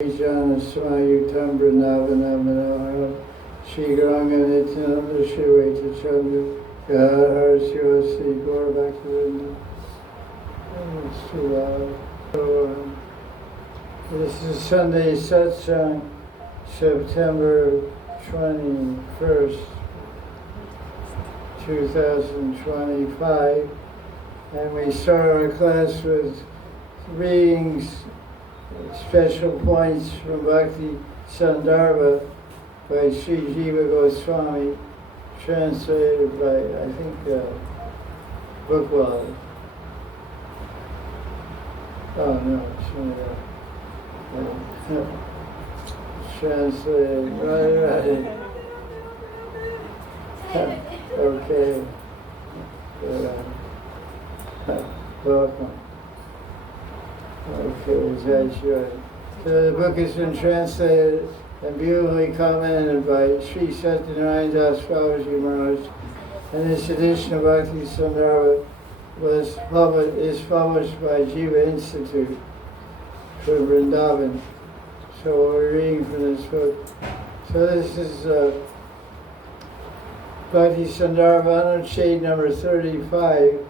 Jana Smayutam Brindavana Manohara Shri Ganga Nityananda Shri Vaita Chandra Gahar Shiva Sri Gaur Bhaktivinoda. It's too loud. So, this is Sunday Satsang, September 21st, 2025. And we start our class with readings, special points from Bhakti Sandarbha by Sri Jiva Goswami, translated by, I think, Gopal. Oh no, translated, right. Okay. Welcome. Okay, that's right. So the book has been translated and beautifully commented by Sri Satyanarayana Das Babaji Maharaj, and this edition of Bhakti Sandarbha is published by Jiva Institute for Vrindavan. So we're reading from this book. So this is Bhakti Sandarbha, shade number 35,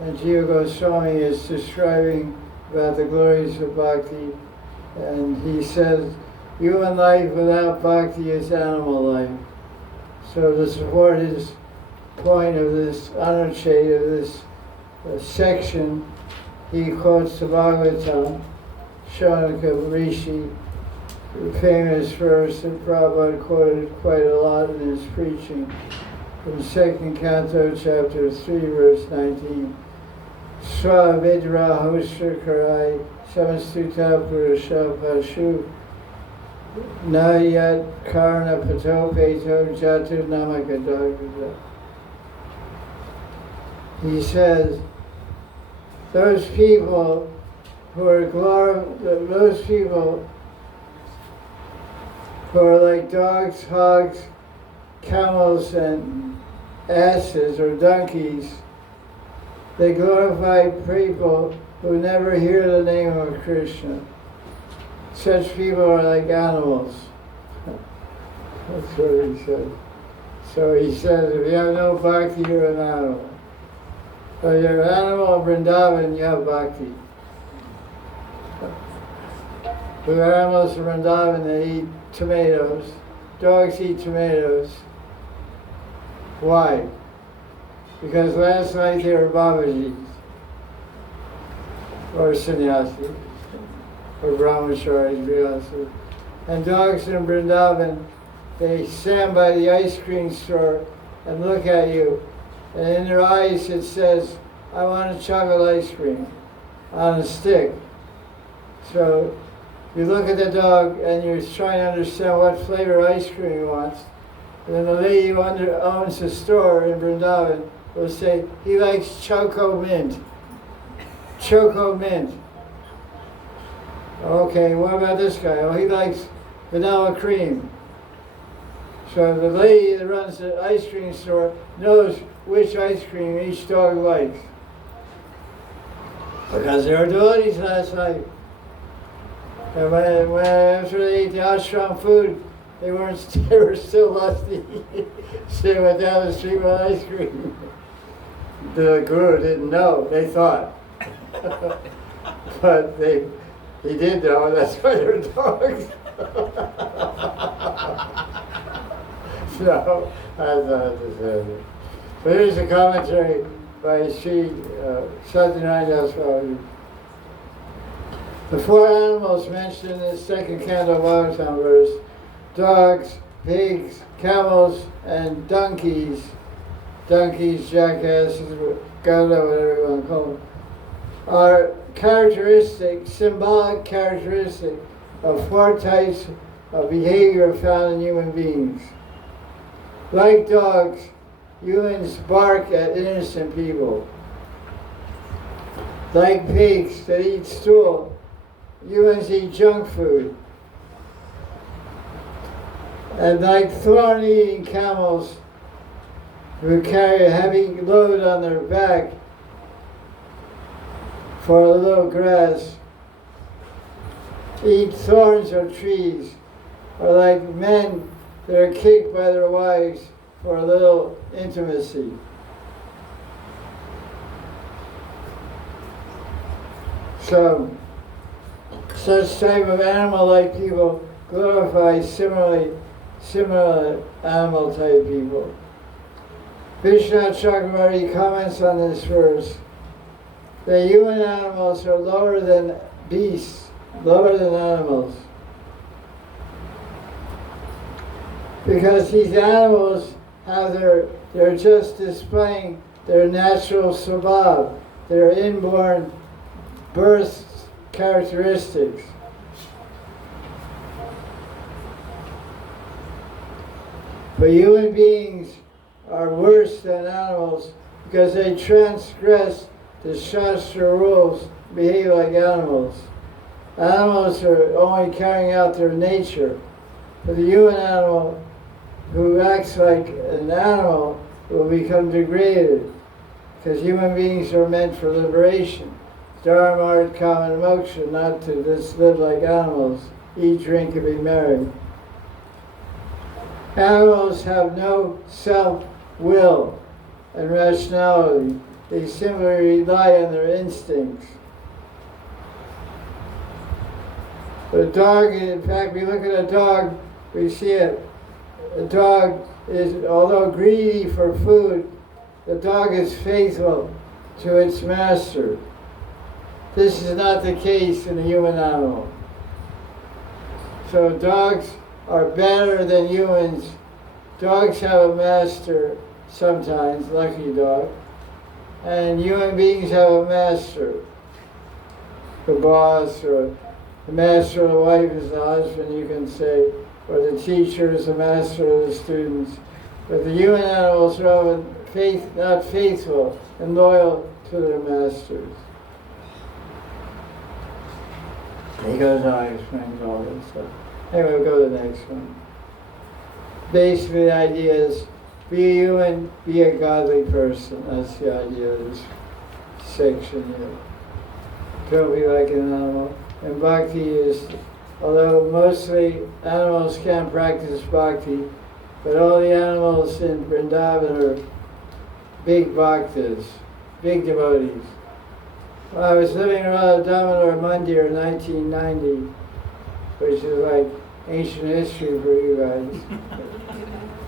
and Jiva Goswami is describing about the glories of Bhakti, and he says, human life without Bhakti is animal life. So to support his point of this Anucheta, of this section, he quotes the Bhagavatam, Shaunaka Rishi, the famous verse that Prabhupada quoted quite a lot in his preaching, from 2nd Canto, chapter 3, verse 19. Swa vidra hostra karai samastuta purusha pashu na yat karna pato peto jatu namakadagada. He says, those people who are like dogs, hogs, camels, and asses or donkeys, they glorify people who never hear the name of Krishna. Such people are like animals. That's what he said. So he says, if you have no bhakti, you're an animal. But if you're an animal in Vrindavan, you have bhakti. The animals in Vrindavan, they eat tomatoes. Dogs eat tomatoes. Why? Because last night they were Babajis, or sannyasis, or brahmacharis, vyasas. And dogs in Vrindavan, they stand by the ice cream store and look at you, and in their eyes it says, I want a chocolate ice cream on a stick. So you look at the dog and you're trying to understand what flavor ice cream he wants. And then the lady who owns the store in Vrindavan will say, he likes choco mint. Choco mint. Okay, what about this guy? Oh, he likes vanilla cream. So the lady that runs the ice cream store knows which ice cream each dog likes. Because they were devotees last night. And after they ate the ashram food, they were still lusty. So they went down the street with ice cream. The guru didn't know, they thought. But he did know, that's why they're dogs. So, that's not to say it. But here's a commentary by Sri Satyanarayana Das Babaji. The four animals mentioned in this 2nd Canto Bhagavatam verse, dogs, pigs, camels, and donkeys, jackasses, gada, whatever you want to call them, are symbolic characteristic of four types of behavior found in human beings. Like dogs, humans bark at innocent people. Like pigs that eat stool, humans eat junk food. And like thorn-eating camels who carry a heavy load on their back, for a little grass, eat thorns of trees, or like men that are kicked by their wives for a little intimacy. So, such type of animal-like people glorify similar animal-type people. Vishnu Chakravarti comments on this verse that human animals are lower than beasts, lower than animals. Because these animals have they're just displaying their natural svabha, their inborn birth characteristics. But human beings are worse than animals because they transgress the Shastra rules, behave like animals. Animals are only carrying out their nature. But the human animal who acts like an animal will become degraded because human beings are meant for liberation. Dharma, art, kama, and moksha, not to just live like animals, eat, drink, and be merry. Animals have no self-will and rationality. They simply rely on their instincts. But a dog, in fact, we look at a dog, we see it. A dog is, although greedy for food, the dog is faithful to its master. This is not the case in a human animal. So dogs are better than humans. Dogs have a master sometimes, lucky dog. And human beings have a master. The boss, or the master of the wife is the husband, you can say, or the teacher is the master of the students. But the human animals are often not faithful and loyal to their masters. He goes on, explains all this stuff. Anyway, we'll go to the next one. Basically, the idea is be a human, be a godly person. That's the idea of this section here. Don't be like an animal. And bhakti is, although mostly animals can't practice bhakti, but all the animals in Vrindavan are big bhaktas, big devotees. Well, I was living around Damodar Mandir in 1990, which is like ancient history for you guys.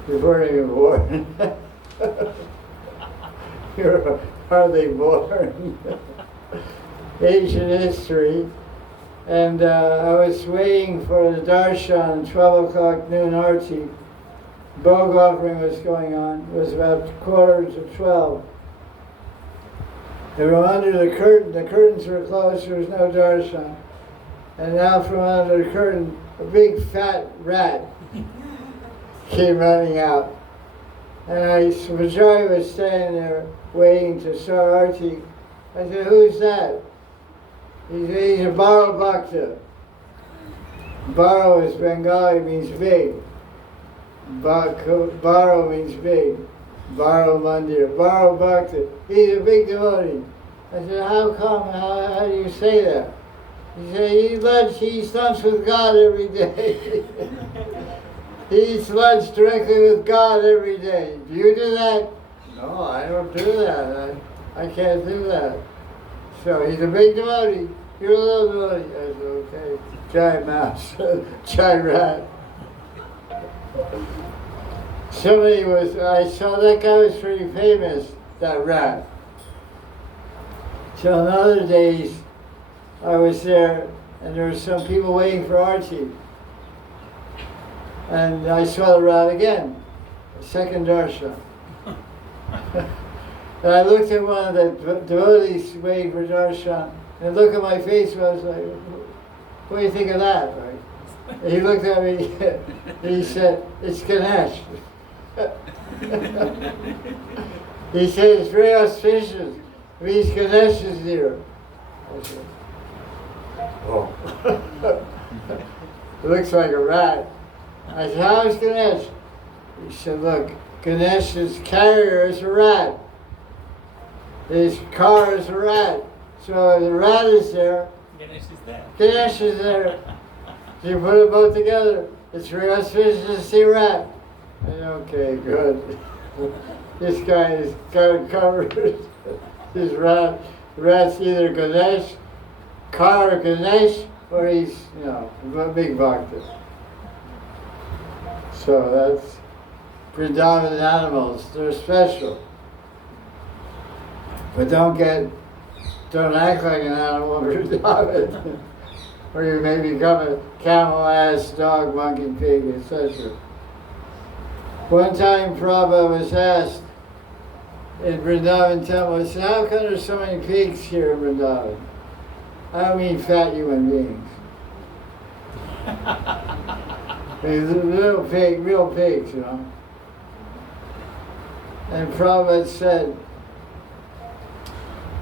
You weren't even born. You're hardly born. Ancient history. And I was waiting for the darshan, 12 o'clock noon arti. Bog offering was going on. It was about 11:45. They were under the curtain. The curtains were closed. There was no darshan. And now from under the curtain, a big fat rat came running out. And Vijay was standing there waiting to start arti. I said, "Who's that?" He said, "He's a Baro Bhakta." Baro is Bengali, means big. Baro means big. Baro Mandir. Baro Bhakta. He's a big devotee. I said, "How come? How do you say that?" He said, he stunts with God every day. He eats lunch directly with God every day. Do you do that? No, I don't do that. I can't do that. So he's a big devotee. You're a little devotee. I said, okay. Giant mouse. Giant rat. I saw that guy was pretty famous, that rat. So in other days, I was there, and there were some people waiting for arti. And I saw the rat again, second darshan. And I looked at one of the devotees waiting for darshan, and the look on my face was like, "What do you think of that?" Right? And he looked at me, and he said, "It's Ganesh." He said, "It's very auspicious. It means Ganesh is here." I said, "Oh." It looks like a rat. I said, "How is Ganesh?" He said, "Look, Ganesh's carrier is a rat. His car is a rat. So if the rat is there, Ganesh is there. Ganesh is there. You put them both together, it's real suspicious to see rat. And, okay, good. This guy is got it covered. This rat's either Ganesh, Kar Ganesh, or he's, a big bhakta. So that's predominant animals. They're special. But don't act like an animal predominant. Or you may become a camel, ass, dog, monkey, pig, etc. One time Prabhupada was asked in Vrindavan temple, he said, how come there's so many pigs here in Vrindavan? I don't mean fat human beings. Real pigs, And Prabhupada said,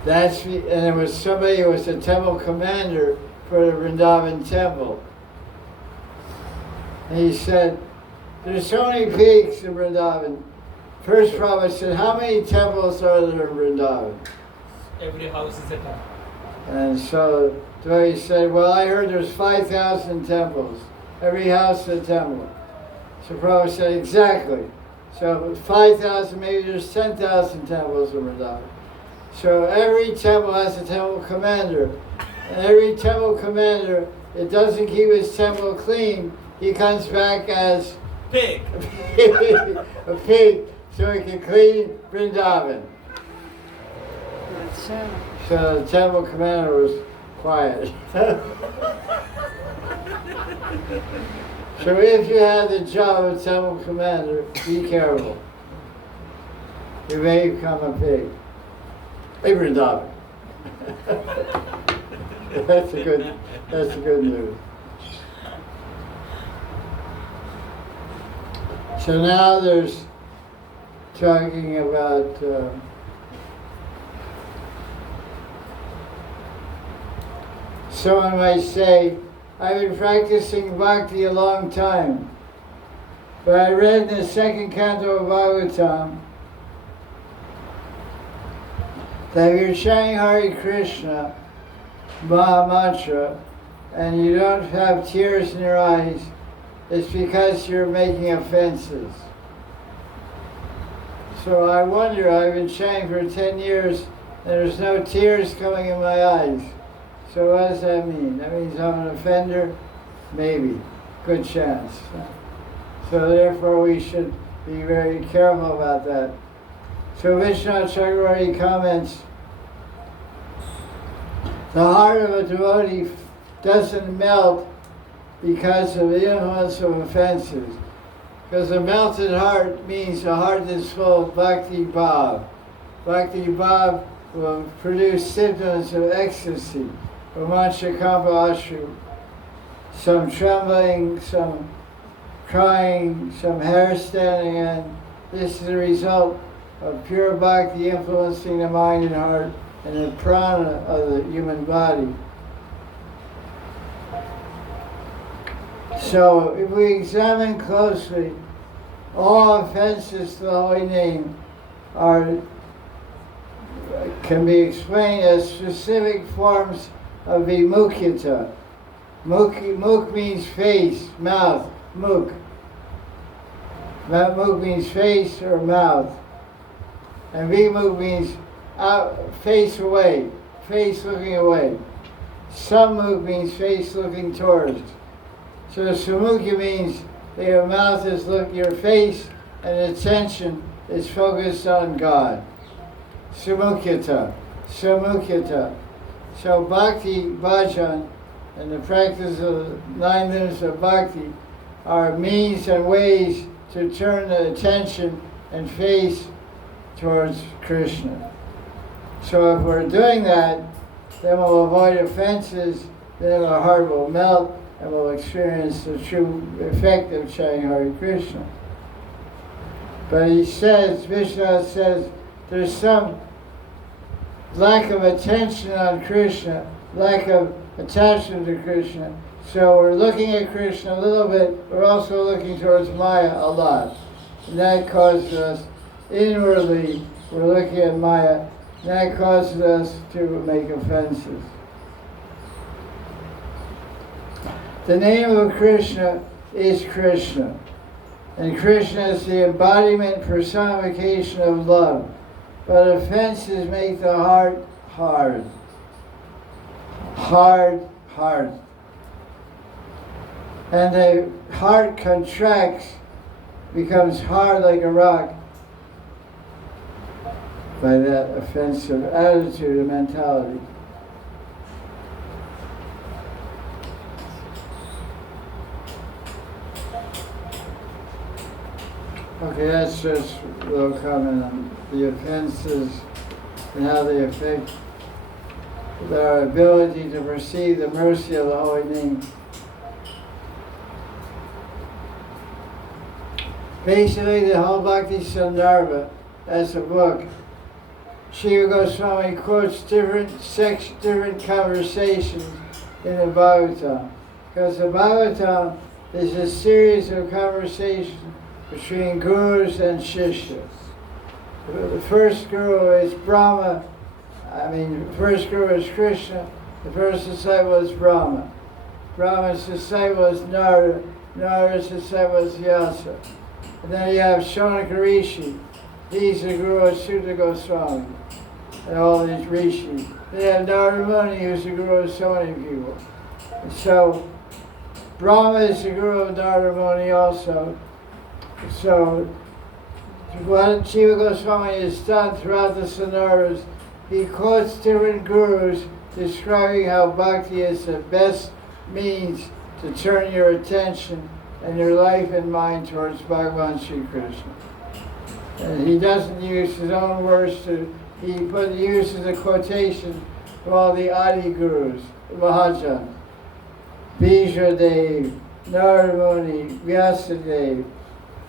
and there was somebody who was the temple commander for the Vrindavan temple. And he said, there's so many pigs in Vrindavan. First Prabhupada said, how many temples are there in Vrindavan? Every house is a temple. And so he said, well, I heard there's 5,000 temples. Every house is a temple. So Prabhupada said, exactly. So 5,000, maybe there's 10,000 temples in Vrindavan. So every temple has a temple commander. And every temple commander, it doesn't keep his temple clean. He comes back as pig. A pig, so he can clean Vrindavan. So the temple commander was quiet. So if you have the job of temple commander, be careful. You may become a pig. In Vrindavan. That's a good news. So now there's talking about someone might say, I've been practicing bhakti a long time, but I read in the second canto of Bhagavatam that if you're chanting Hare Krishna, Maha Mantra, and you don't have tears in your eyes, it's because you're making offenses. So I wonder, I've been chanting for 10 years and there's no tears coming in my eyes. So what does that mean? That means I'm an offender? Maybe. Good chance. So therefore we should be very careful about that. So Vishwanath Chakravarti comments, the heart of a devotee doesn't melt because of the influence of offenses. Because a melted heart means a heart that's full of Bhakti Bhav. Bhakti Bhav will produce symptoms of ecstasy, romancha kampa ashru, some trembling, some crying, some hair standing on. This is the result of pure Bhakti influencing the mind and heart and the prana of the human body. So if we examine closely, all offenses to the holy name can be explained as specific forms of vimukkhita. Mukh means face, mouth, mukh. Mukh means face or mouth. And vimukh means face away, face looking away. Sammukh means face looking towards. So samukha means that your mouth is your face and attention is focused on God. Samukhita. So bhakti bhajan and the practice of 9 minutes of bhakti are means and ways to turn the attention and face towards Krishna. So if we're doing that, then we'll avoid offenses, then our heart will melt, and we'll experience the true effect of chanting Hare Krishna. But he says, Vishnu says, there's some lack of attention on Krishna, lack of attachment to Krishna. So we're looking at Krishna a little bit, we're also looking towards Maya a lot. And that causes us, inwardly, we're looking at Maya, and that causes us to make offenses. The name of Krishna is Krishna. And Krishna is the embodiment, personification of love. But offenses make the heart hard. Hard. And the heart contracts, becomes hard like a rock by that offensive attitude and mentality. Okay, that's just a little comment on the offenses and how they affect our ability to perceive the mercy of the Holy Name. Basically, the whole Bhakti Sandarbha as a book, Jiva Goswami quotes different conversations in the Bhagavatam. Because the Bhagavatam is a series of conversations between gurus and shishas. The first guru is Brahma. The first guru is Krishna. The first disciple is Brahma. Brahma's disciple is Narada. Narada's disciple is Vyasa. And then you have Shonaka Rishi. He's the guru of Sutta Goswami. And all these rishis. Then you have Narada Muni, who's the guru of so many people. And so Brahma is the guru of Narada Muni also. So what Jiva Goswami has done throughout the Sandarbhas, he quotes different gurus describing how bhakti is the best means to turn your attention and your life and mind towards Bhagavan Sri Krishna. And he doesn't use his own words he uses a quotation from all the Adi Gurus, Mahajans, Vijradev, Narada Muni, Vyasadeva,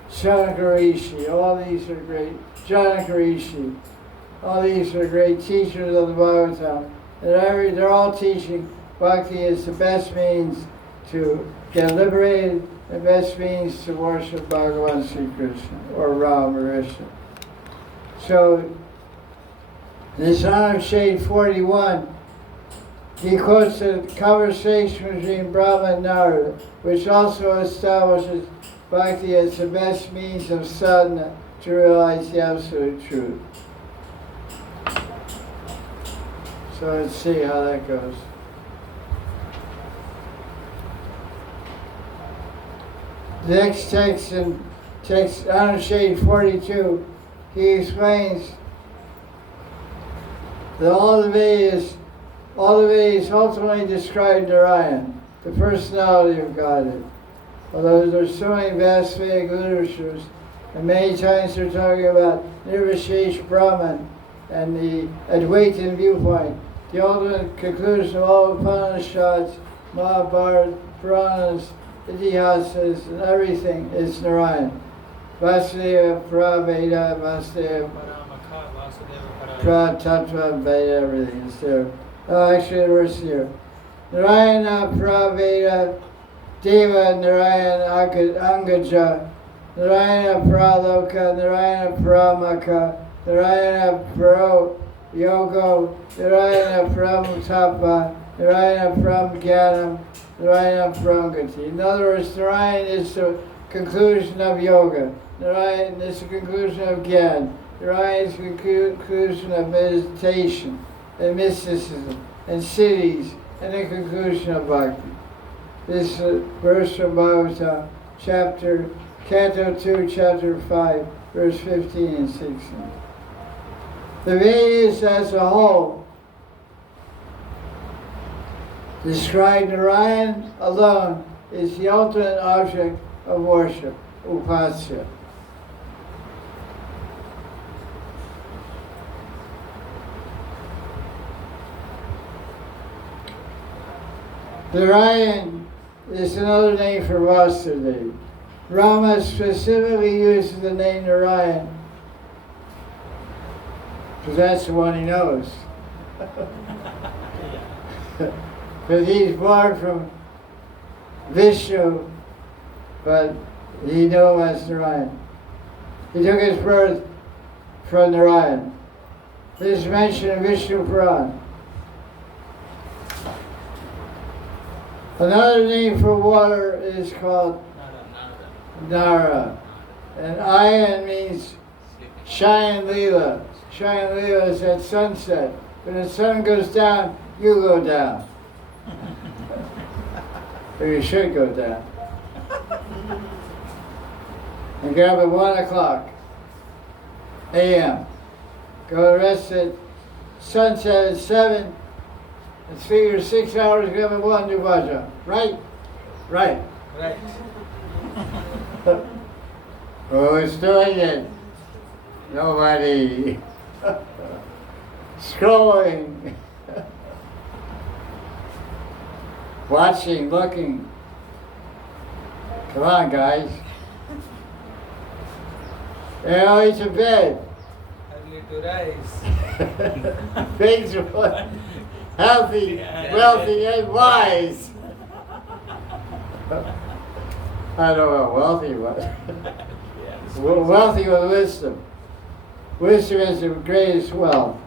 Shonaka Rishi, all these are great, Janaka Rishi, all these are great teachers of the Bhagavatam. And they're all teaching bhakti is the best means to get liberated, the best means to worship Bhagavan Sri Krishna, or Ram or Vishnu. So, in the Son of Shade 41, he quotes a conversation between Brahma and Narada, which also establishes bhakti as the best means of sadhana to realize the absolute truth. So let's see how that goes. The next text in text Shade 42, he explains that all the Vedas ultimately describe Narayan, the personality of Godhead. Although there's so many vast Vedic literatures, and many times they're talking about Nirvishesh Brahman and the Advaitin viewpoint, the ultimate conclusion of all Upanishads, Mahabharata, Puranas, Itihasas, and everything is Narayan. Vasudeva, Praveda, Vasudeva, Pratattva, Veda, everything is there. Actually, the verse here. Narayana, Praveda, Deva, Narayana, Angaja, Narayana, Praloka, Narayana, Pramaka, Narayana, Pro, Yogo, Narayana, Pramutapa, Narayana, Pramgyanam, Narayana, Pramgati. In other words, Narayan is the conclusion of yoga. Narayan is the conclusion of gyan. Narayan is the conclusion of meditation and mysticism and cities and the conclusion of bhakti. This verse from Bhagavatam, Canto 2, Chapter 5, verse 15 and 16. The Vedas as a whole describe Narayan alone is the ultimate object of worship, upasya. Narayan is another name for Vasudeva. Rama specifically uses the name Narayan because that's the one he knows. Because he's born from Vishnu, but he knew him as Narayan. He took his birth from Narayan. This is mentioned in Vishnu Puran. Another name for water is called Nara. And Ayan means Shayan Leela. Shayan Leela is at sunset. When the sun goes down, you go down. Or you should go down. And get up at 1 o'clock a.m. Go to rest at sunset at 7. And sleep your 6 hours, get up at 1, do bhajan. Right? Right. Right. Who's doing it? Nobody. Scrolling. Watching, looking. Come on, guys. They're always in bed. Early to rise. Things are healthy, wealthy, and wise. I don't know what wealthy was. Wealthy with wisdom. Wisdom is the greatest wealth.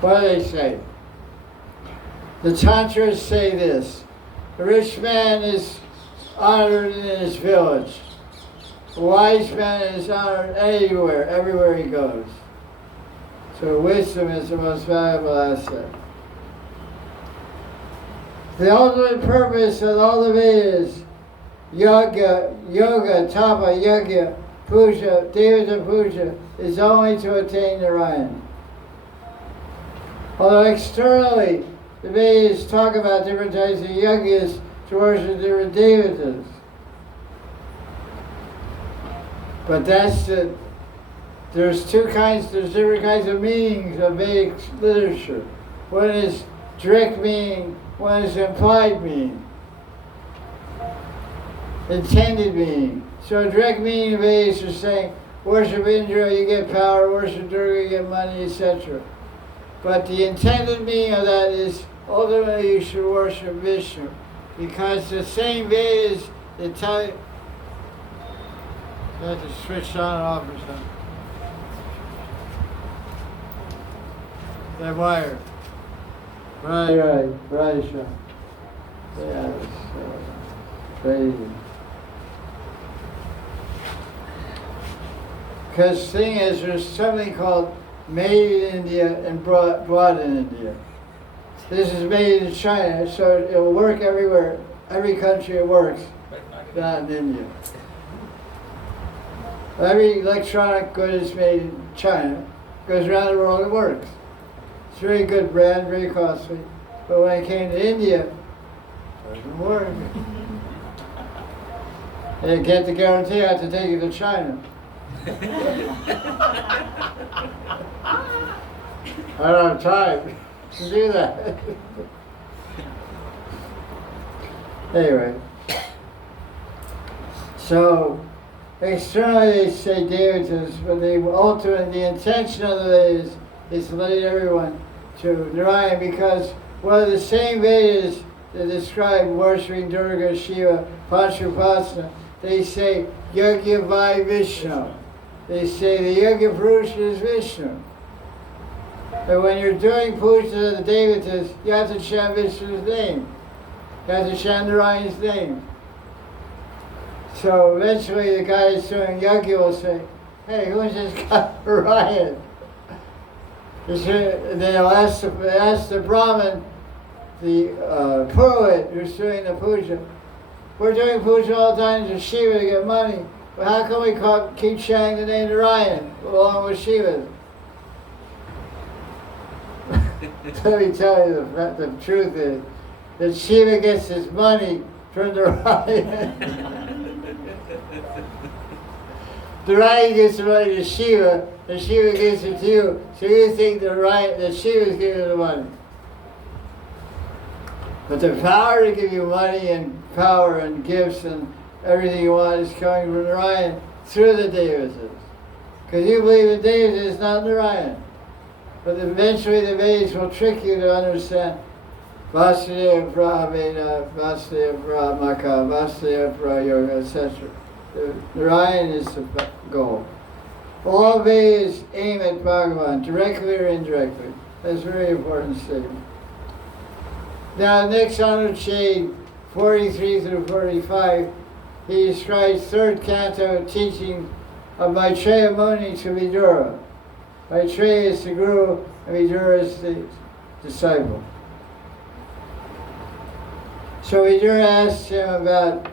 What do they say? The Tantras say this: a rich man is honored in his village. A wise man is honored everywhere he goes. So wisdom is the most valuable asset. The ultimate purpose of all the Vedas, yoga, tapa, yajna, puja, devata puja, is only to attain Narayan. Although externally, the Vedas talk about different types of yajnas to worship different devatas. But there's different kinds of meanings of Vedic literature. One is direct meaning, one is implied meaning. Intended meaning. So direct meaning of Vedas is saying, worship Indra, you get power, worship Durga, you get money, etc. But the intended meaning of that is, ultimately you should worship Vishnu. Because the same Vedas that tell you, have to switch on and off or something. That wire. Right, Sean. Yeah, it's crazy. Because the thing is, there's something called made in India and brought in India. This is made in China, so it will work everywhere. Every country it works, not in India. Every electronic good is made in China, goes around the world, it works. It's a very good brand, very costly. But when it came to India, it doesn't work. They get the guarantee I have to take it to China. I don't have time to do that. Anyway, so externally they say devatas, but the intention of the Vedas is to lead everyone to Narayan, because one of the same Vedas that describe worshipping Durga, Shiva, Panchupasana, they say Yajna by Vishnu. They say the Yajna Purusha is Vishnu. But when you're doing puja to the devatas, you have to chant Vishnu's name. You have to chant Narayan's name. So eventually the guy that's doing yajna will say, hey, who's this guy Narayan? And they'll ask the Brahmin, the Purohit who's doing the puja, we're doing puja all the time to Shiva to get money. But how come we keep chanting the name Narayan along with Shiva? Let me tell you, the truth is that Shiva gets his money from Narayan. Narayan gives the money to Shiva, and Shiva gives it to you. So you think that Shiva is giving the money. But the power to give you money and power and gifts and everything you want is coming from Narayan through the devatas. Because you believe the devatas is not Narayan. But eventually the Vedas will trick you to understand Vasudeva Brahmena, Vasudeva Brahmaka, Vasudeva Prayoga, etc. Narayan is the goal. All Vedas aim at Bhagavan, directly or indirectly. That's a very important statement. Now, next Anuच्छed 43 through 45, he describes third canto teaching of Maitreya Muni to Vidura. Maitreya is the guru and Vidura is the disciple. So Vidura asked him about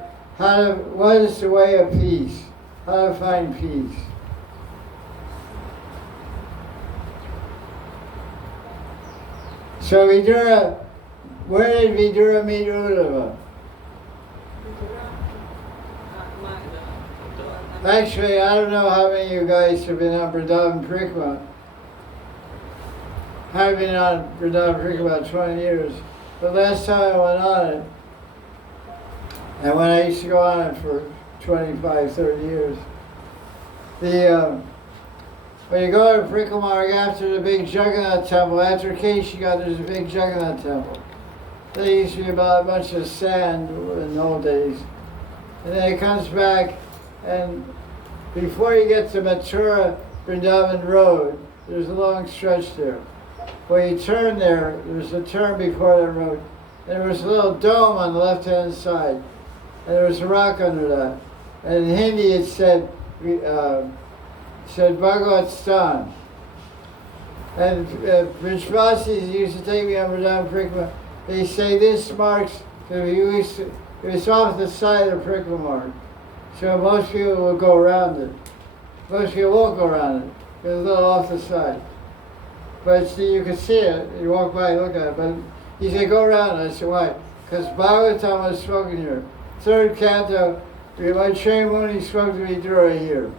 what is the way of peace, how to find peace. So Vidura, where did Vidura meet Uddhava? Actually, I don't know how many of you guys have been on Vrindavan Parikramā. I've been on Vrindavan Parikramā about 20 years. But last time I went on it, and when I used to go on it for 25, 30 years, when you go to Parikramā after the big Jagannath temple, after Keshiga, there's a big Jagannath temple. There used to be about a bunch of sand in the old days. And then it comes back, and before you get to Mathura Vrindavan Road, there's a long stretch there. When you turn there, there's a turn before that road, and there was a little dome on the left-hand side, and there was a rock under that. And in Hindi it said Bhagavatam. And Vishvasis used to take me on Vrindavan Parikramā. They say this marks, it was off the side of Parikramā mark. So most people will go around it. Most people won't go around it, because it's a little off the side. But see, you can see it, you walk by and look at it. But he said, go around it. I said, why? Because Bhagavatam was spoken here. Third canto, Maitreya Muni spoke to Vidura here.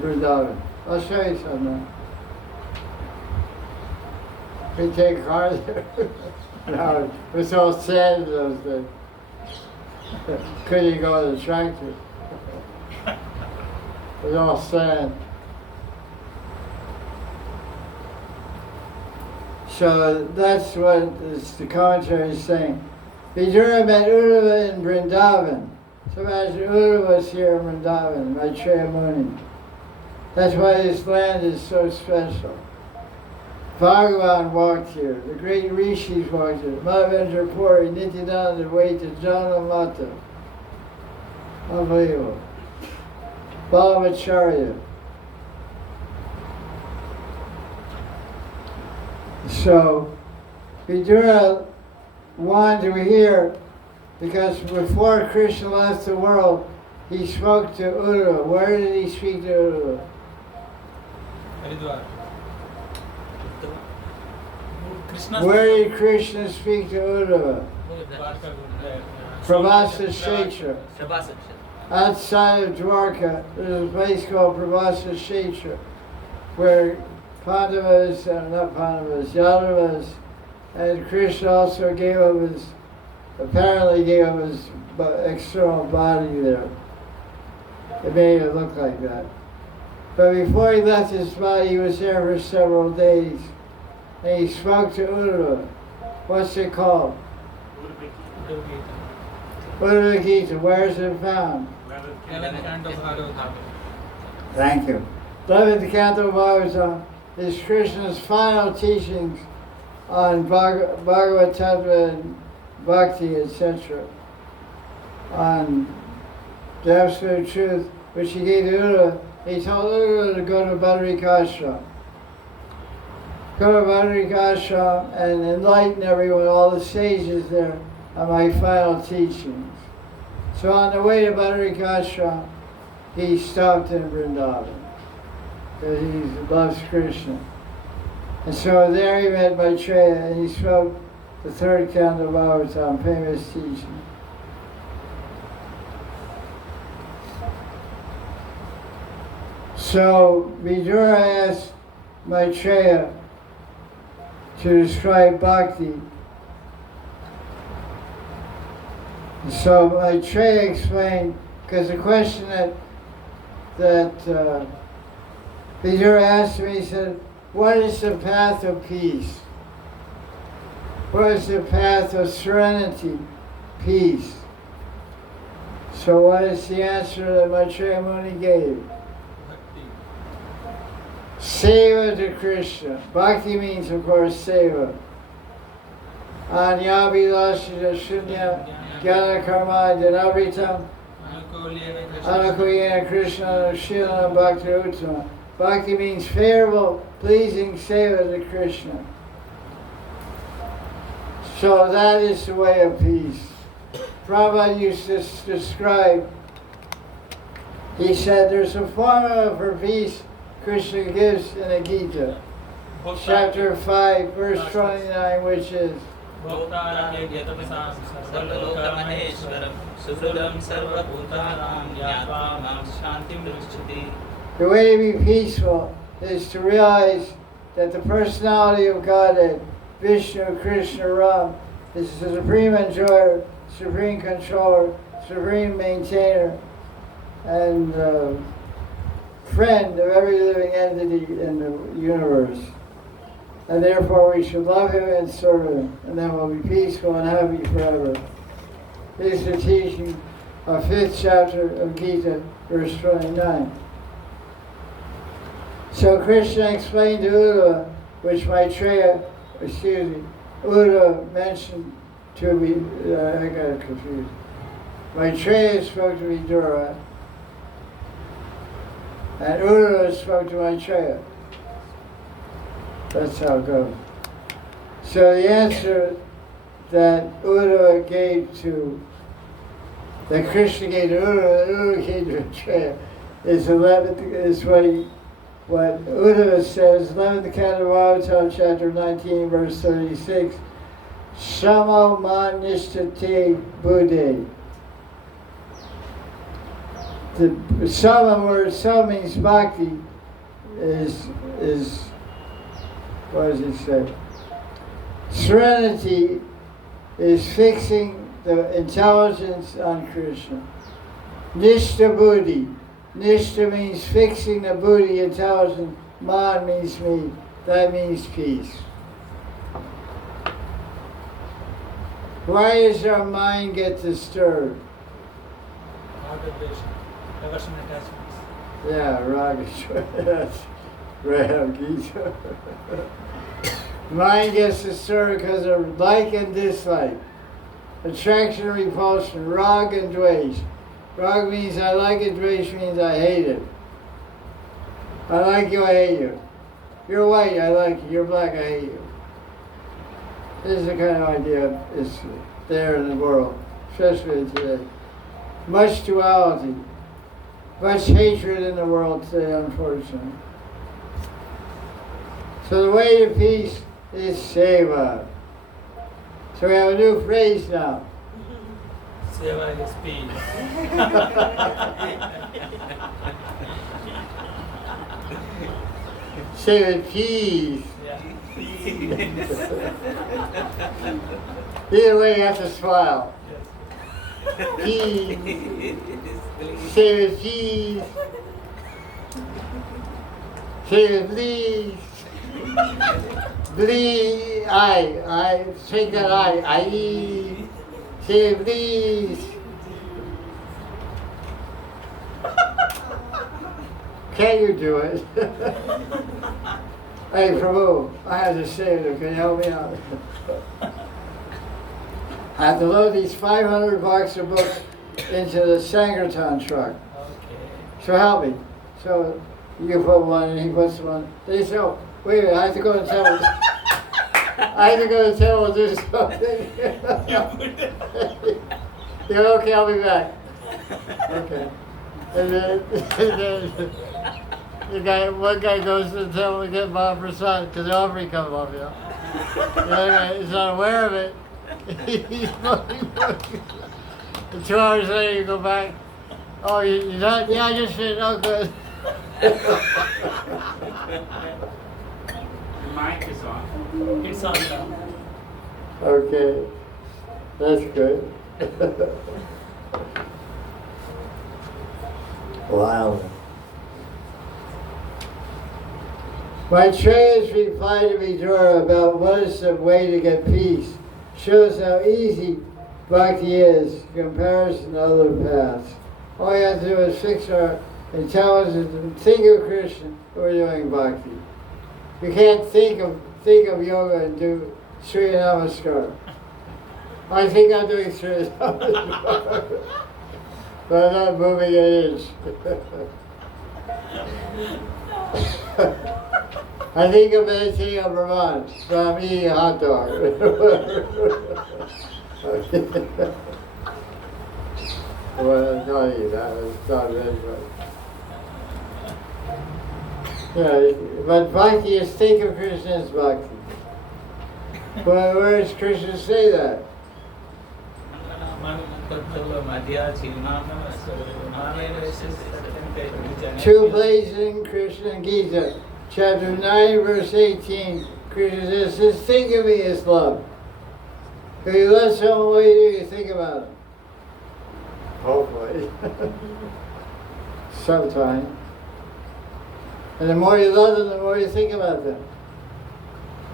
Vrindavan. I'll show you some now. We take a car there. No, it was all sand in those days. Couldn't go on the tractor. It was all sand. So that's what the commentary is saying. Vidura met Uddhava in Vrindavan. So imagine Uddhava was here in Vrindavan, Maitreya Muni. That's why this land is so special. Bhagavan walked here. The great rishis walked here. Madhavendra Puri, Nityananda, the way to Jana Mata. Unbelievable. Bhavacharya. So, Vidura wanted to hear, because before Krishna left the world, he spoke to Uddhava. Where did he speak to Uddhava? Haridwar. Where did Krishna speak to Uddhava? Prabhasa Kshetra. Outside of Dwarka, there's a place called Prabhasa Kshetra, where Pandavas, not Pandavas, Yadavas, and Krishna also apparently gave up his external body there. It made it look like that. But before he left his body, he was there for several days. And he spoke to Uddhava. What's it called? Uddhava Gita. Where is it found? 11th canto of Bhagavatam. Thank you. 11th canto of Bhagavatam is Krishna's final teachings on Bhagavad Tattva and Bhakti, etc. On the absolute truth, which he gave to Uddhava. He told Uddhava to go to Badarikashram. Go to Badarikashram and enlighten everyone, all the sages there, on my final teachings. So on the way to Badarikashram, he stopped in Vrindavan, because he loves Krishna. And so there he met Maitreya, and he spoke the third canto of Bhagavatam, famous teaching. So Vidura asked Maitreya to describe bhakti. So Maitreya explained, because the question that Vidura asked me, he said, what is the path of peace? What is the path of serenity, peace? So what is the answer that Maitreya Muni gave? Seva to Krishna. Bhakti means, of course, seva. Anyabilasya Shunya Gyana Karma Dinabritam Anukuyena Krishna Shilana Bhakti Uttama. Bhakti means favorable, pleasing seva to Krishna. So that is the way of peace. Prabhupada used to describe, he said there's a formula for peace Krishna gives in the Gita. Chapter 5, verse 29, which is the way to be peaceful is to realize that the personality of Godhead, Vishnu, Krishna, Ram, is the supreme enjoyer, supreme controller, supreme maintainer, and friend of every living entity in the universe. And therefore we should love him and serve him, and then we'll be peaceful and happy forever. This is the teaching of 5th chapter of Gita, verse 29. So Krishna explained to Uddhava, which Uddhava mentioned to me, I got confused. Maitreya spoke to Vidura, and Uddhava spoke to Maitreya. That's how it goes. So the answer that Uddhava gave to, that Krishna gave to Uddhava, that Uddhava gave to Maitreya, is what Uddhava says, 11th canto of Bhagavatam, chapter 19, verse 36, Shamo man nishtate buddhe. The sama word, sama means bhakti, is what does it say? Serenity is fixing the intelligence on Krishna. Nishta buddhi. Nishta means fixing the buddhi, intelligence. Man means me. That means peace. Why does our mind get disturbed? Aversion attachments. Yeah, raga. That's Ram Gita. Mind gets disturbed because of like and dislike, attraction and repulsion, rag and dvesh. Rag means I like it, dvesh means I hate it. I like you, I hate you. You're white, I like you. You're black, I hate you. This is the kind of idea that's there in the world, especially today. Much duality, much hatred in the world today, unfortunately. So the way to peace is seva. So we have a new phrase now. Seva is peace. Seva peace. Yeah. Either way, you have to smile. Yes. Peace. Seva peace. Seva please. Please, I take that I say please. Can you do it? Hey Prabhu, I have to say it, can you help me out? I have to load these 500 bucks of books into the Sankirtan truck. Okay. So help me. So you put one and he puts one. They say, oh, wait a minute, I have to go to the temple. I have to go to the temple and do something. You're okay, I'll be back. Okay. And then one guy goes to the temple to get Mahaprasad because the offering comes off, you know. The other guy is not aware of it. He's looking. And 2 hours later you go back. Oh, you're not? Yeah, I just finished. Oh, good. The mic is on. It's on now. Okay, that's good. Wow. Maitreya's reply to Vidura about what is the way to get peace shows how easy bhakti is in comparison to other paths. All you have to do is fix our intelligence and think of Krishna. We're doing bhakti. You can't think of yoga and do Surya Namaskar. I think I'm doing 3,000 but I'm not moving an inch. I think I'm meditating on Vermont, but I'm eating a hot dog. Well, not eat that. It's not very good. Yeah, but bhakti is think of Krishna as bhakti. Well, where does Krishna say that? Two places in Krishna Gita, chapter 9, verse 18, Krishna says, think of me as love. If you love someone, what do you think about him? Hopefully. Sometime. And the more you love them, the more you think about them.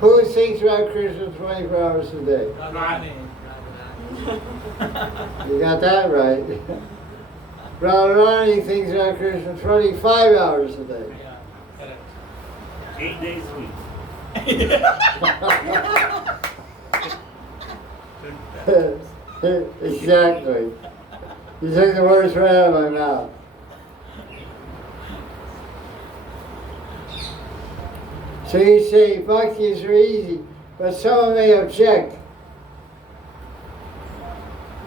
Who thinks about Krishna 24 hours a day? You got that right. Radharani thinks about Krishna 25 hours a day. Yeah, correct. 8 days a week. Exactly. You took the words right out of my mouth. So you say bhakti is very easy, but someone may object.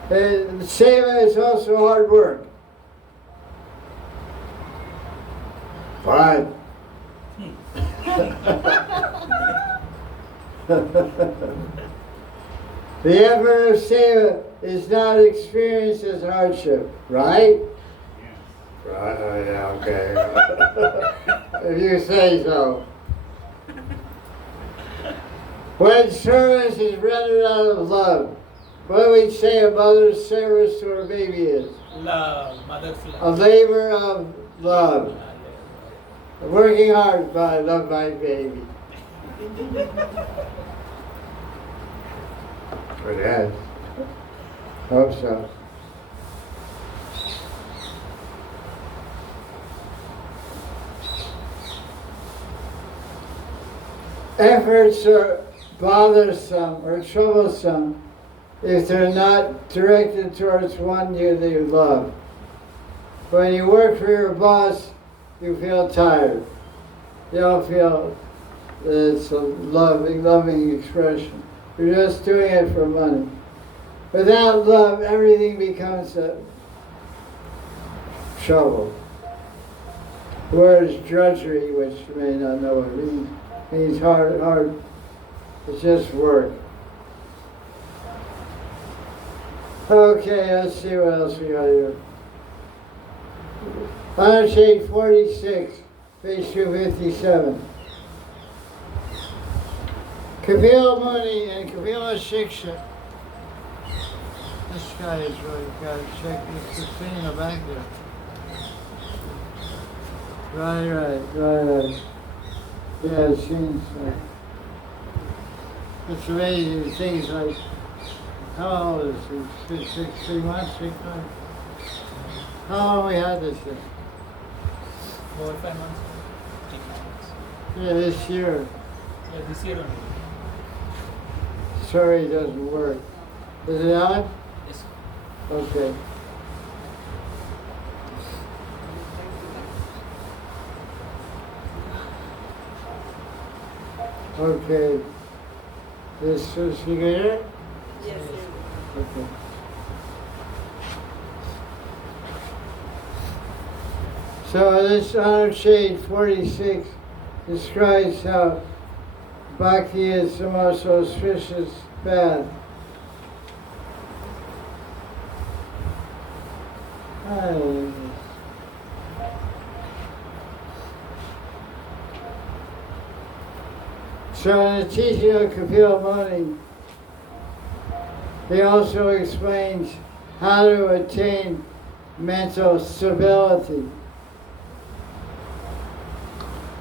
Seva is also hard work. Fine. The effort of seva is not experienced as hardship, right? Yes. Right, oh yeah, okay. If you say so. When service is rendered out of love, what do we say a mother's service to her baby is? Love, mother's A love. labor of love. Working hard, but I love my baby. Good as. Hope so. Efforts are bothersome or troublesome if they're not directed towards one you love. When you work for your boss, you feel tired. You don't feel that it's a loving expression. You're just doing it for money. Without love, everything becomes a trouble. The word is drudgery, which you may not know what it means hard. It's just work. Okay, let's see what else we got here. Unshade 46, page 257. Kapila Muni and Kapila Shiksha. This guy is really got to check this thing in the back there. Right. Yeah, it seems like it's amazing. Things like, how old is he? 3 months, 6 months? How long we had this thing? 4 or 5 months. 8 months. Yeah, this year. Yeah, this year only. Sorry, it doesn't work. Is it on? Yes. Okay. Okay. This is you get it? Yes, sir. Okay. So this honored shade 46 describes how bhakti is the most auspicious path. So in the teaching of Kapila Muni, he also explains how to attain mental stability.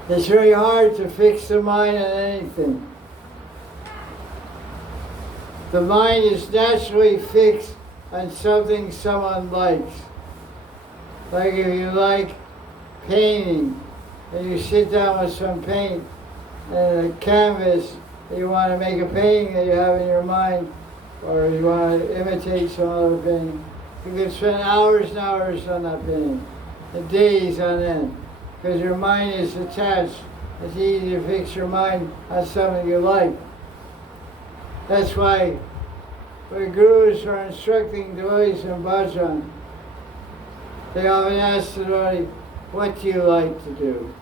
It's very hard to fix the mind on anything. The mind is naturally fixed on something someone likes. Like if you like painting, and you sit down with some paint and a canvas, and you want to make a painting that you have in your mind, or you want to imitate some other painting, you can spend hours and hours on that painting, and days on end, because your mind is attached. It's easy to fix your mind on something you like. That's why when gurus are instructing devotees in bhajan, they often ask the devotee, what do you like to do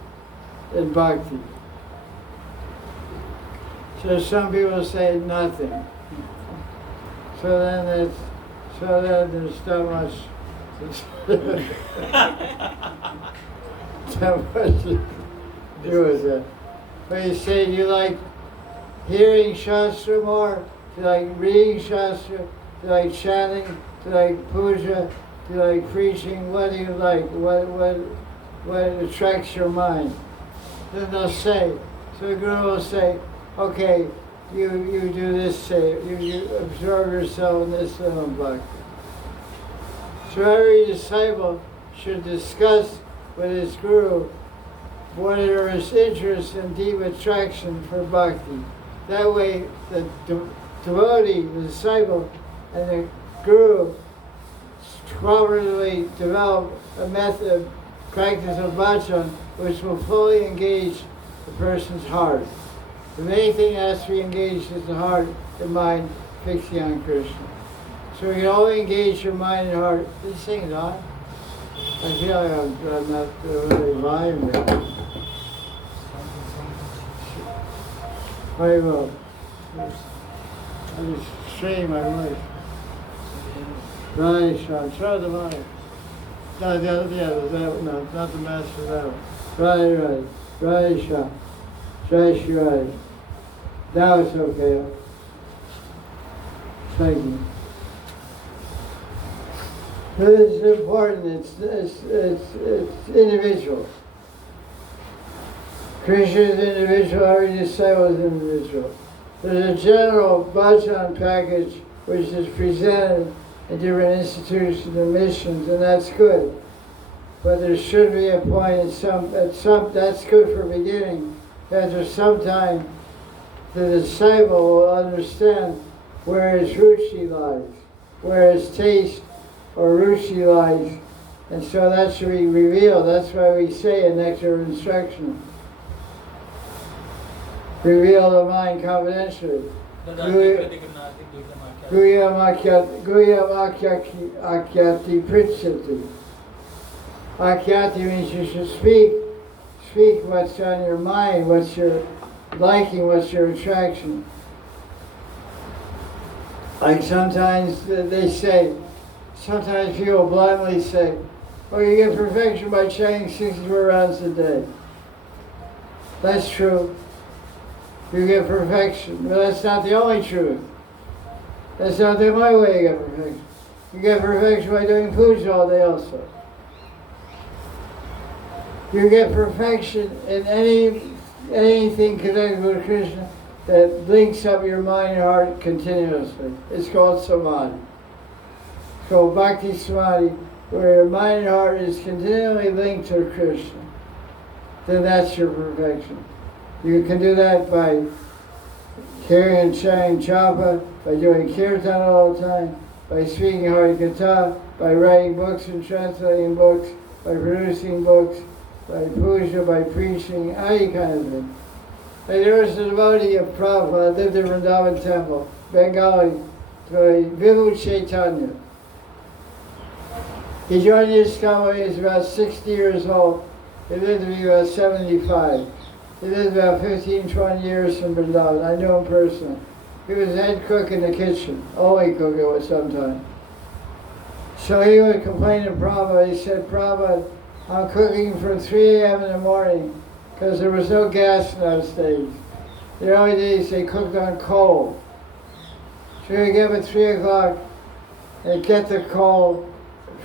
in bhakti? So some people say nothing. So then there's not much to do with that. But you say, do you like hearing Shastra more? Do you like reading Shastra? Do you like chanting? Do you like puja? Do you like preaching? What do you like? What attracts your mind? Then they'll say, so the Guru will say, okay, you do this, say, you absorb yourself in this little bhakti. So every disciple should discuss with his Guru what are his interests and deep attraction for bhakti. That way the devotee, the disciple, and the Guru properly develop a method, practice of bhajan, which will fully engage the person's heart. The main thing that has to be engaged is the heart and mind fixing on Krishna. So you can only engage your mind and heart. This thing's on. I feel like I'm not really volume there. Very well. I just strain my voice. Right, Sean. Try the mic. No, the other, no, not the master, that one. Right, Sean. Right. Now it's okay. Thank you. This is important. It's individual. Krishna is individual. Every disciple is individual. There's a general bhajan package which is presented in different institutions and missions, and that's good. But there should be a point at some that's good for beginning. After some time, the disciple will understand where his ruchi lies, where his taste or ruchi lies, and so that should be revealed. That's why we say in Nectar of Instruction, reveal the mind confidentially. Guyam akyati pritsati. Akyati means you should speak what's on your mind, what's your liking, what's your attraction. Like sometimes they say, sometimes people blindly say, oh, you get perfection by chanting 64 rounds a day. That's true. You get perfection. But that's not the only truth. That's not the only way you get perfection. You get perfection by doing puja all day also. You get perfection in anything connected with Krishna that links up your mind and heart continuously. It's called samadhi. It's called bhakti samadhi, where your mind and heart is continually linked to Krishna. Then that's your perfection. You can do that by hearing and chanting japa, by doing kirtan all the time, by speaking harikatha, by writing books and translating books, by producing books, by puja, by preaching, any kind of thing. And there was a devotee of Prabhupada, lived in Vrindavan Temple, Bengali, Vibhu Caitanya. He joined this company, he was about 60 years old. He lived to be about 75. He lived about 15, 20 years in Vrindavan. I knew him personally. He was head cook in the kitchen, only cook it was sometimes. So he would complain to Prabhupada. He said, Prabhupada, I'm cooking from 3 a.m. in the morning because there was no gas in those days. The early days they cooked on coal. So he'd get up at 3 o'clock and get the coal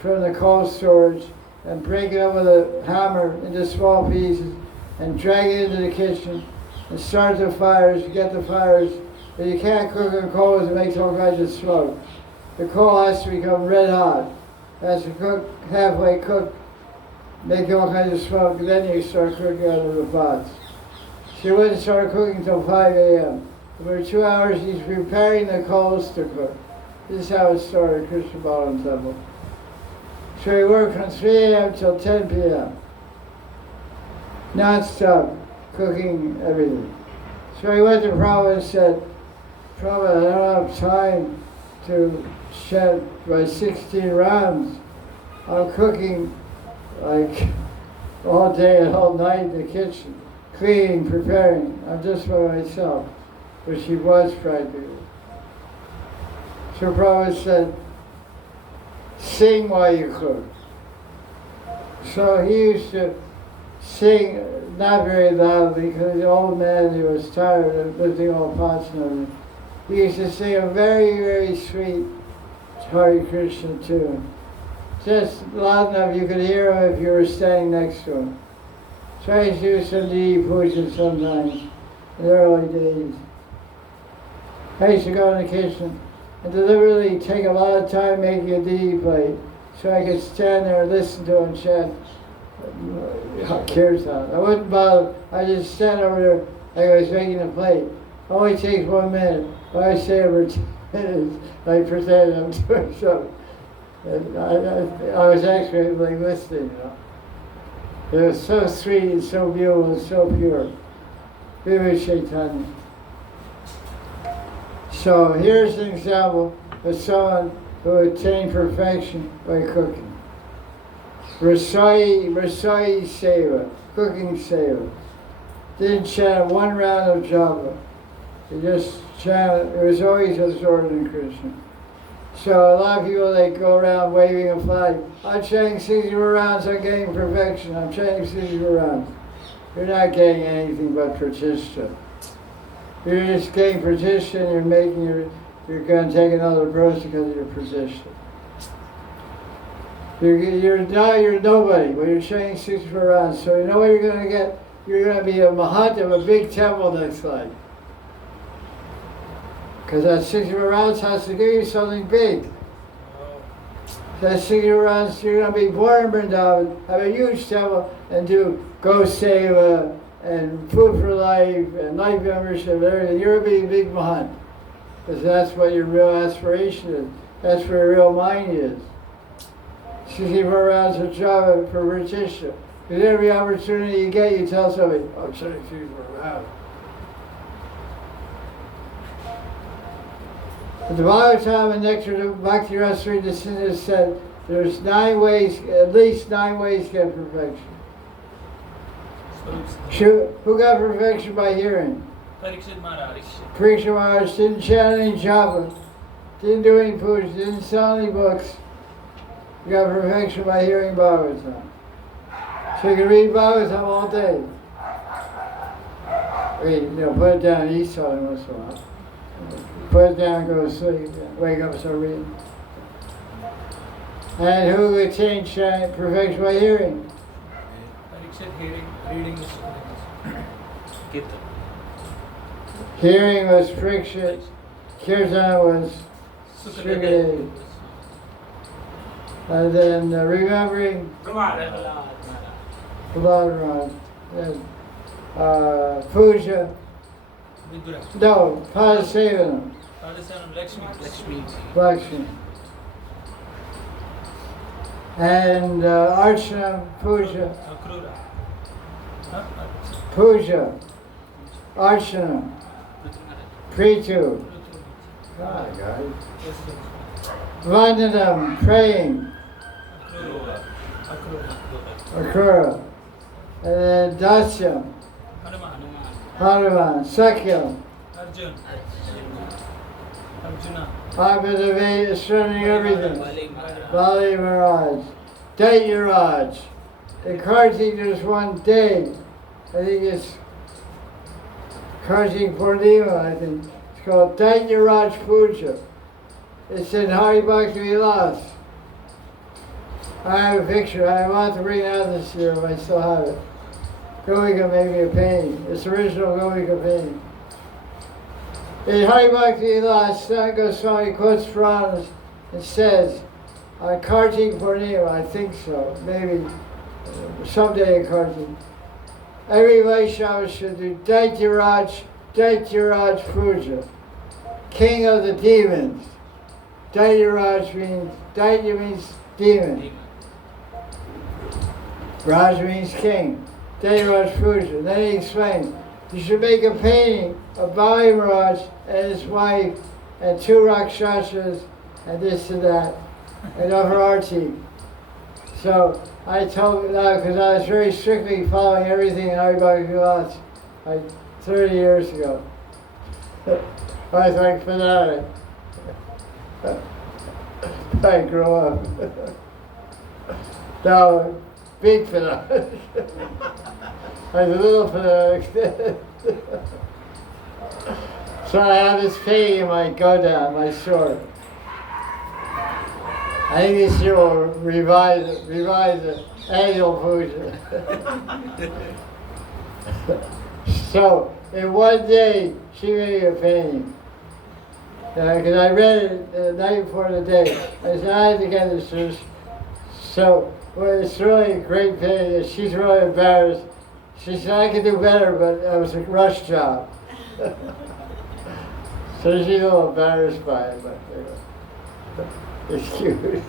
from the coal storage and break it up with a hammer into small pieces and drag it into the kitchen and start the fires, get the fires. But you can't cook on coal because it makes all kinds of smoke. The coal has to become red hot. It has to cook, halfway cooked, make all kinds of smoke, and then you start cooking out of the pots. She wouldn't start cooking until 5 a.m. For 2 hours he's preparing the coals to cook. This is how it started at Krishna Balaram Temple. So he worked from 3 a.m. till 10 p.m. Non-stop, cooking everything. So he went to Prabhupada and said, Prabhupada, I don't have time to chant by 16 rounds. I'm cooking like all day and all night in the kitchen, cleaning, preparing. I'm just by myself, which he was practically. So Prabhupada said, sing while you cook. So he used to sing, not very loudly, because the old man, he was tired of lifting all pots and everything. He used to sing a very, very sweet Hare Krishna tune. Just loud enough you could hear him if you were standing next to him. So I used to do some deity puja sometimes in the early days. I used to go in the kitchen and deliberately take a lot of time making a deity plate so I could stand there and listen to him chant Kirtan. I wouldn't bother. I just stand over there like I was making a plate. It only takes 1 minute. If I say over 10 minutes, I pretend I'm doing something. And I was actually like listening, you know. It was so sweet and so beautiful and so pure. Viva Caitanya. So here's an example of someone who attained perfection by cooking. Rasai Seva, cooking Seva. Didn't chant 1 round of japa. He just chanted, it was always absorbed in Krishna. So a lot of people, they go around waving a flag. I'm chanting 64 rounds, I'm getting perfection. I'm chanting 64 rounds. You're not getting anything but pratishtha. You're just getting pratishtha and you're going to take another birth because of your pratishtha. You're nobody when you're chanting 64 rounds. So you know what you're going to get? You're going to be a mahant of a big temple next life. Because that 64 rounds has to give you something big. That 64 rounds, you're going to be born in Vrindavan, have a huge temple, and do Go Seva, and Food for Life, and life membership, and everything. You're going to be a big mahant. Because that's what your real aspiration is. That's where your real mind is. 64 rounds of japa for pratishtha. Because every opportunity you get, you tell somebody, I'm chanting 64 rounds. The Bhagavatam and Nectar of Bhakti Rasri Descendant said there's 9 ways, at least 9 ways to get perfection. Who got perfection by hearing? Parikshit Maharaj. Parikshit Maharaj didn't chant any japa, didn't do any puja, didn't sell any books. You got perfection by hearing Bhagavatam. So you can read Bhagavatam all day. Put it down and eat something once in a while. Put it down and go to sleep. Wake up and start reading. And who attained perfection by hearing? Parikshit reading is Kirtan. Hearing was Parikshit. Kirtan was Sukadeva. And then remembering Madan. Puja. No, Padasevanam. Lakshmi. And Archana, Puja. Puja. Archana. Pritu. God, guys. Vandanam, praying. Akura. And then Dasyam. Hanuman, Sakyam, Arjuna, Abhidaveda, surrendering everything. Bali Maharaj, Daitya In Kartik there's one day, I think it's Kartik Purnima, I think. It's called Daitya Puja. It's in Hari Bhakti Vilas. I have a picture, I want to bring it out this year if I still have it. Govika made me a painting. It's original Govika painting. In Hari Bhakti Vilas, Sri Jiva Goswami quotes Puranas and says, on Kartik Purnima, I think so, maybe someday in Kartik, every Vaishnava should do Daitya Daityaraj Puja, king of the demons. Daityaraj means, Daitya means demon. Raj means king. Daityaraj Puja. Then he explained, you should make a painting of Bali Maharaj and his wife and 2 Rakshasas and this and that and of her arti. So I told because I was very strictly following everything in Bhagavatam like 30 years ago. I was like fanatic. I grew up. Now, big fanatic. I was a little fanatic. So I have this painting in my Goda, my sword. I think this year will revise the annual puja. So in one day, she made me a painting. Because I read it the night before the day. I said, I had to get this. So well, it's really a great painting. She's really embarrassed. She said, I could do better, but it was a rush job. So she's a little embarrassed by it, but it's cute.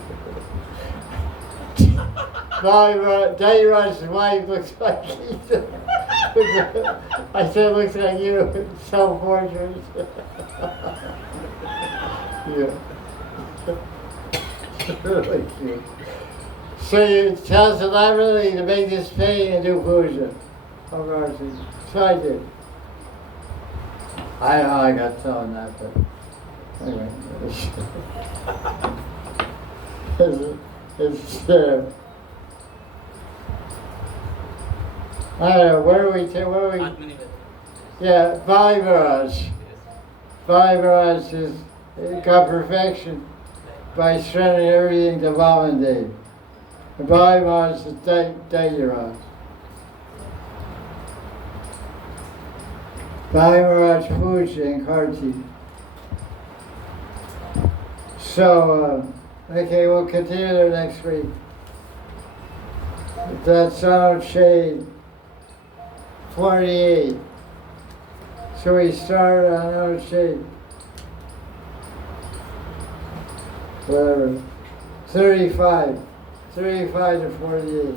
Daityaraj's wife looks like Ethan. I said, looks like you, self-portraits. Yeah. Really cute. So you tell us elaborately to make this painting and do puja. So I did. I know I got telling that, but anyway. It's I don't know, where are we? Yeah, Bali Maharaj. Bali Maharaj is got perfection by surrendering everything to Mahanidhi. And Bali Maharaj is Daityaraj. Bali Maharaj Puja and Karti. So, okay, we'll continue there next week. That's on shade 48. So we start on our shade. Whatever. 35 to 48.